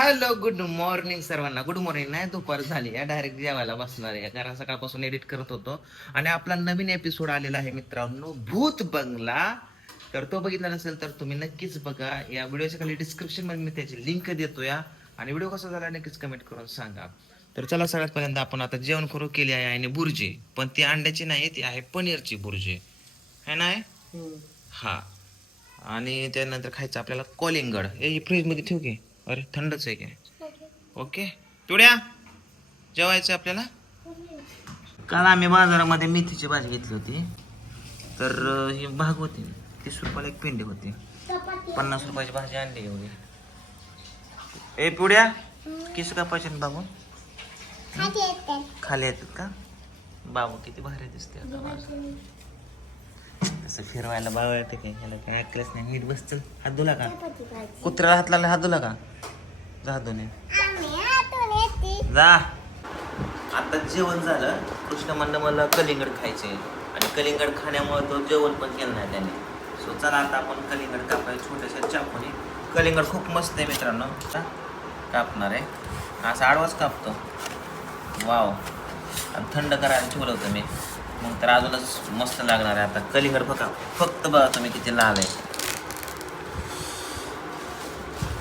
Hello good morning सर्वांना. Good morning नाही, दुपार झाली आहे, डायरेक्ट जेवायला बसणार आहे कारण सकाळपासून एडिट करत होतो. आणि आपला नवीन एपिसोड आलेला आहे मित्रांनो, भूत बंगला. तर तो बघितला नसेल तर तुम्ही नक्कीच बघा. या व्हिडिओच्या खाली डिस्क्रिप्शन मध्ये मी त्याची लिंक देतो या. आणि व्हिडिओ कसा झाला नक्कीच कमेंट करून सांगा. तर चला, सगळ्यात पहिल्यांदा आपण आता जेवण करू. केली आहे आणि बुर्जी, पण ती अंड्याची नाही, ती आहे पनीरची बुर्जी है ना. हा. आणि त्यानंतर खायचं आपल्याला कलिंगड. हे फ्रीज मध्ये ठेवू की? अरे थंडच आहे की. ओके तुड्या, जेवायचं आपल्याला. काल आम्ही बाजारामध्ये मेथीची भाजी घेतली होती. तर ही भाग होती 30 रुपयाला एक पेंडी होती. 50 रुपयाची भाजी आणली एवढी. ए पुड्या, किस का पाहिजे बाबू? खाली येतात का बाबू? किती भारी दिसते आता. असं फिरवायला बाबा येते काय? ह्याला काय ऐकलंच नाही. नीट बस. चल, हात धुला का? कुत्र्याला हात लावला, हात धुला का? जा धुणे जा. आता जेवण झालं. कृष्ण म्हणलं मला कलिंगड खायचे आणि कलिंगड खाण्यामुळे तो जेवण पण केलं नाही त्याने. सो चला आता आपण कलिंगड कापाय छोट्याशा चाकूने. कलिंगड खूप मस्त आहे मित्रांनो. कापणार आहे असं आडवाच कापतो. वाव. आणि थंड करायला ठेवलं होतं मी, मग तर अजूनच मस्त लागणार आहे. आता कलिंगड फक्त बघा तुम्ही किती लाल आहे.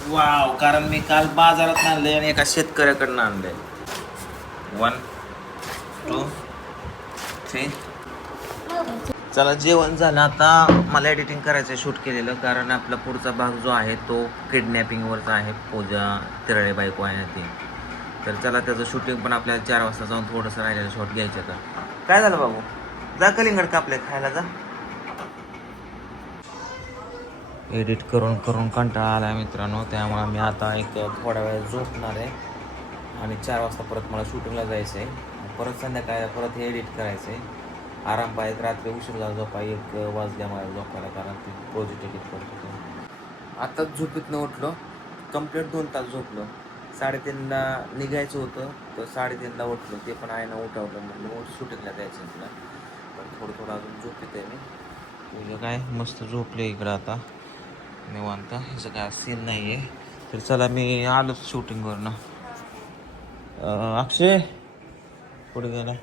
वाव. कारण मी काल बाजारात आणले आणि एका शेतकऱ्याकडनं आणले. 1 2 3. चला जेवण झालं. आता मला एडिटिंग करायचं आहे, शूट केलेलं. कारण आपला पुढचा भाग जो आहे तो किडनॅपिंगवरचा आहे. पूजा तिरळे बायको आहे ती. तर चला त्याचं शूटिंग पण आपल्याला 4 वाजता जाऊन थोडंसं राहिलेलं शॉट घ्यायचं. तर काय झालं बाबू? जा कलिंगड कापले खायला जा. एडिट करून करून कंटाळा आला मित्रांनो, त्यामुळे मी आता एक थोड्या वेळ झोपणार आहे. आणि 4 वाजता परत मला शूटिंगला जायचं आहे. परत संध्याकाळी परत हे एडिट करायचं आहे. आराम पाहिजे. रात्री उशीर झाला झोपा, 1 वाजल्या मला झोपायला, कारण ते प्रोजेक्ट एडिट करत होतो. आताच झोपेतनं उठलो. कंप्लीट 2 तास झोपलो. 3:30ला निघायचं होतं तर 3:30ला उठलो. ते पण आहे ना उठवलं, म्हणलं शूटिंगला जायचं तुला. पण थोडं अजून झोपेत आहे मी. तुझं काय मस्त झोपले इकडं आता निवांत. ह्याचं काय सीन नाही आहे. तर चला मी आलोच शूटिंगवरनं. अक्षय पुढे गेला.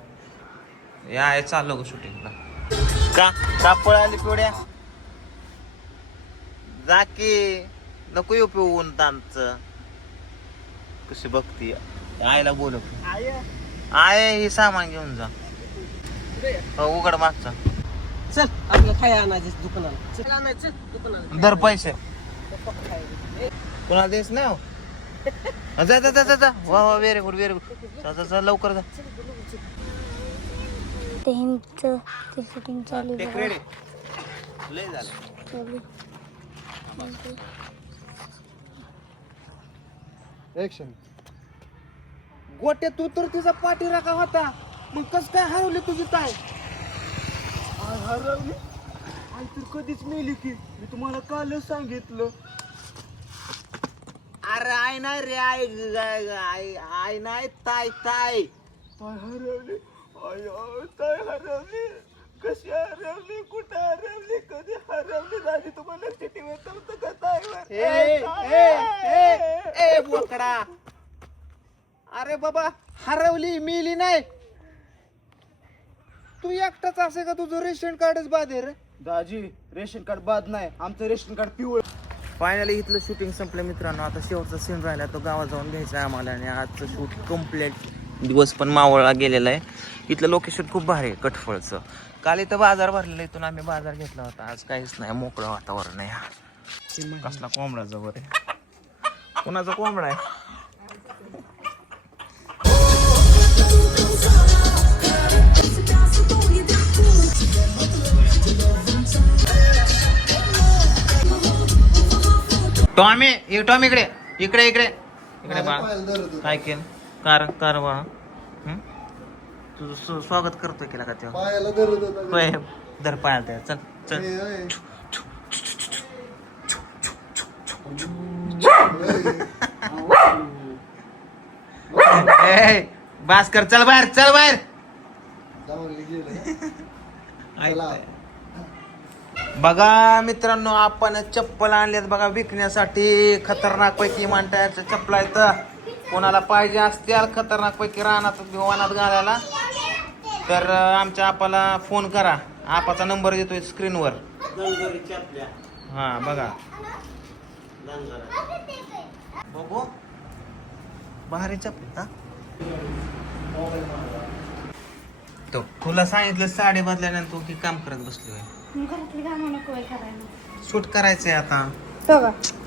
या आहे चाललो ग शूटिंगला. का पळाली पिवड्या? जा की, नको येऊ पिऊन तांचं. कशी बघती आईला बोल. आहे हे सामान घेऊन जा. उघड मागचा. चल आपलं खाय आणायचं दुकानाला. चल आणायचं दुकानाला. दर पैसे कोणाला देस नाही हो. जा जा जा जा. वा वा, व्हेरी गुड व्हेरी गुड. जा लवकर जा. ते शूटिंग चालू आहे. लय झालं. ऍक्शन. गोट्या तू तर तिचा पाठीराखा होता, मग कस काय हरवली तुझी ताई? हरवली? आई तर कधीच मेली की, मी तुम्हाला कालच सांगितलं. अरे आई नाही रे, आई नाही, ताई ताई हरवली. ताई हरवली. कशी हरवली, कुठं हरवली, कधी हरवली झाली, तुम्हाला लक्ष ठेवत नव्हतं का ताईवर? ए बोकडा. अरे बाबा, हरवली मेली नाही. तू एकटाच असे का? तुझं रेशन कार्डच बाद आहे रे. दाजी, रेशन कार्ड बाद नाही, आमचं रेशन कार्ड पिवळ. फायनली इथलं शूटिंग संपलं मित्रांनो. आता शेवटचा सीन राहिला, तो गावात जाऊन घ्यायचा आहे आम्हाला. आणि आजचं शूट कम्प्लीट. दिवस पण मावळला गेलेला आहे. इथलं लोकेशन खूप भारी आहे कटफळचं. काल इथं बाजार भरलेला, इथून आम्ही बाजार घेतला होता. आज काहीच नाही, मोकळं वातावरण आहे. कसला कोंबडा जवळ आहे? कोणाचा कोंबडा आहे? टॉमी, टॉमी इकडे इकडे इकडे इकडे बा. काय केलं? कार बा. तुझं स्वागत करतोय केला का तेव्हा? धर पायाला त्या. चल चल. भास्कर चल बाहेर, चल बाहेर. बघा मित्रांनो, आपण चप्पल आणल्यात बघा विकण्यासाठी. खतरनाक पैकी मांटायच्या चप्पल आहेत. कोणाला पाहिजे असतील खतरनाक पैकी रानात वनात घालायला तर आमच्या आपाला फोन करा. आपाचा नंबर देतोय स्क्रीनवर. हा बघा बघू भारी चप्पल. तो तुला सांगितलं साडी बदल्यानंतर तू की काम करत बसली होय. शूट करायचंय आता.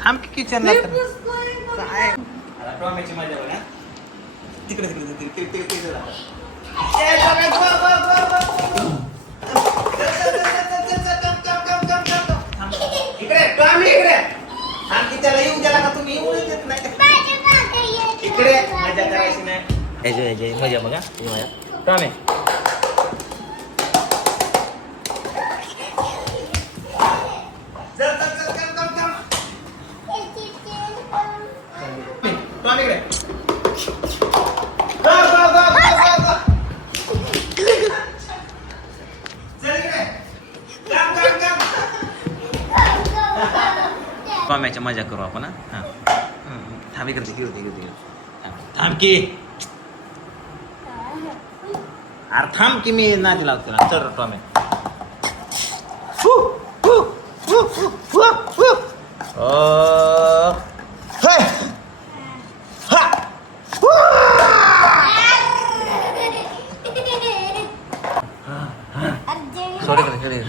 थांब की किचनला तर काय टॉमॅटोची मजा बघा. तिकडे इकडे टॉमी इकडे. आणखी त्याला येऊ द्याला का तुम्ही? येऊ देत नाही इकडे. मजा करायची नाही. मजा बघा टॉमी. टॉम्याच्या मजा करू आपण. हा थांब इकडे थांब की. अरे थांब की मी नादी लावतो ना. चल टॉम्या. सॉरी इकडे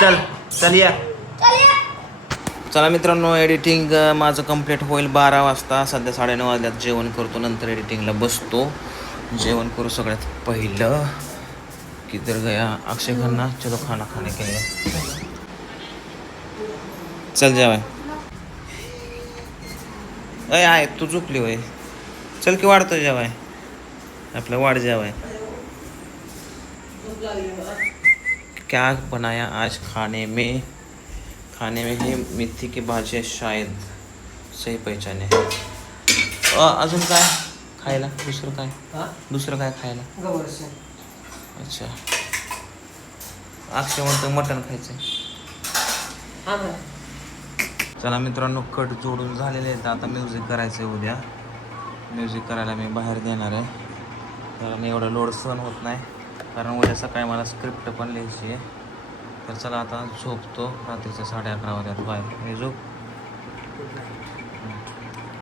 चल चल या. चला मित्रांनो, एडिटिंग माझं कंप्लीट होईल 12 वाजता. सध्या 9:30 वाजल्यात. जेवण करतो, नंतर एडिटिंगला बसतो. जेवण करू सगळ्यात पहिलं. किधर गया अक्षय खन्ना? चलो खाना खाने के लिए. चल जेवाय. अय आहे तू झोपली होय. चल की वाढतो जेवाय. आपलं वाढ जेवाय. क्या बनाया आज खाने में? खाने में ही मेथी की भाजी है शायद. सही पहचाने. अजून काय खायला? दुसरं काय खायला? अच्छा. अक्षय म्हणतो मटण खायचंय. चला मित्रांनो, कट जोडून झालेले आहेत. आता म्युझिक करायचं आहे. उद्या म्युझिक करायला मी बाहेर देणार आहे. कारण एवढं लोड सहन होत नाही. कारण उद्या सकाळी मला स्क्रिप्ट पण लिहायची आहे. तर चला आता झोपतो. रात्रीच्या 11:30 वाजल्यात. बाय. मी झोप.